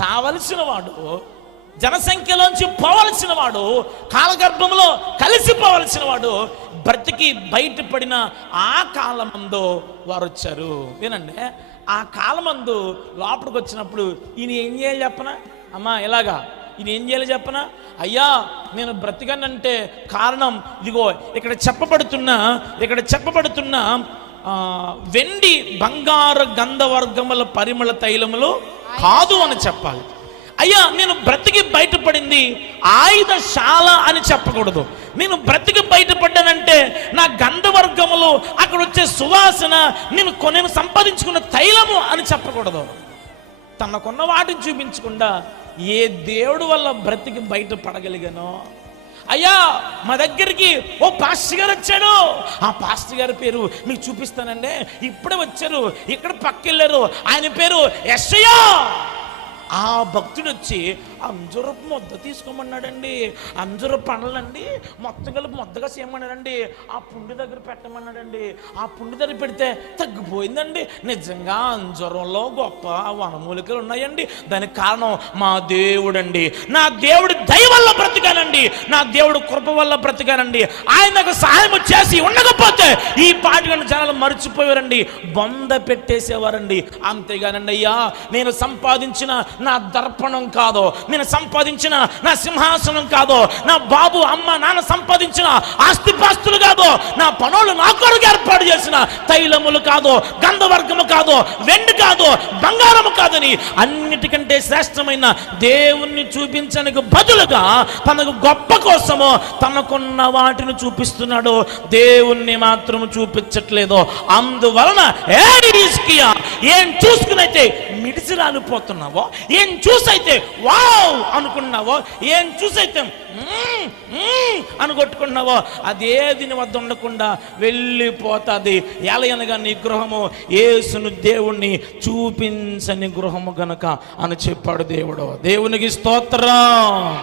చావలసిన వాడు జనసంఖ్యలోంచి పోవలసిన వాడు కాలగర్భంలో కలిసిపోవలసిన వాడు బ్రతికి బయటపడిన ఆ కాలమందు వారు వచ్చారు వినండి ఆ కాలమందు లోపలికి వచ్చినప్పుడు ఈయన ఏం చేయాలి చెప్పనా? అమ్మా ఇలాగా ఈయన ఏం చేయాలి చెప్పనా? అయ్యా నేను బ్రతికనంటే కారణం ఇదిగో ఇక్కడ చెప్పబడుతున్న ఇక్కడ చెప్పబడుతున్న వెండి బంగారు గంధవర్గముల పరిమళ తైలములు కాదు అని చెప్పాలి. అయ్యా నేను బ్రతికి బయటపడింది ఆయుధశాల అని చెప్పకూడదు. నేను బ్రతికి బయటపడ్డానంటే నా గంధవర్గములు అక్కడ వచ్చే సువాసన నేను కొ- సంపాదించుకున్న తైలము అని చెప్పకూడదు. తనకున్న వాటిని చూపించకుండా ఏ దేవుడు వల్ల బ్రతికి బయట పడగలిగానో అయ్యా మా దగ్గరికి ఓ పాస్టర్ గారు వచ్చాడు ఆ పాస్టర్ గారి పేరు మీకు చూపిస్తానండి. ఇప్పుడే వచ్చారు. ఇక్కడ పక్కెళ్ళారు. ఆయన పేరు ఎస్ఐయా ఆ భక్తుడు వచ్చి అంజురపు ముద్ద తీసుకోమన్నాడండి అంజుర పండ్లండి మొత్తం కలిపి ముద్దగా చేయమన్నాడండి ఆ పుండి దగ్గర పెట్టమన్నాడండి ఆ పుండి దగ్గర పెడితే తగ్గిపోయిందండి. నిజంగా అంజురంలో గొప్ప వనమూలికలు ఉన్నాయండి. దానికి కారణం మా దేవుడండి. నా దేవుడి దయ వల్ల బ్రతికానండి. నా దేవుడు కృప వల్ల బ్రతికానండి. ఆయన నాకు సహాయం చేసి ఉండకపోతే ఈ పాటికను జనాలు మర్చిపోయారండి. బొంద పెట్టేసేవారండి. అంతేగానండి అయ్యా నేను సంపాదించిన నా దర్పణం కాదో నేను సంపాదించిన నా సింహాసనం కాదో నా బాబు అమ్మ నాన్న సంపాదించిన ఆస్తిపాస్తులు కాదో నా పనులు నా కొరకు ఏర్పాటు చేసిన తైలములు కాదో గంధవర్గము కాదో వెండి కాదో బంగారము కాదని అన్నిటికంటే శ్రేష్టమైన దేవుణ్ణి చూపించడానికి బదులుగా తనకు గొప్ప కోసము తనకున్న వాటిని చూపిస్తున్నాడు. దేవుణ్ణి మాత్రం చూపించట్లేదు. అందువలన ఏ రిస్కియా ఏం చూసుకునైతే మిడిసిరాలిపోతున్నావో ఏం చూసైతే వావ్ అనుకున్నావో ఏం చూసైతే అని కొట్టుకున్నావో అదేది నీ వద్ద ఉండకుండా వెళ్ళిపోతుంది. ఎలయనగా నీ గృహము ఏసును దేవుణ్ణి చూపించని గృహము గనక అని చెప్పాడు దేవుడు. దేవునికి స్తోత్రం.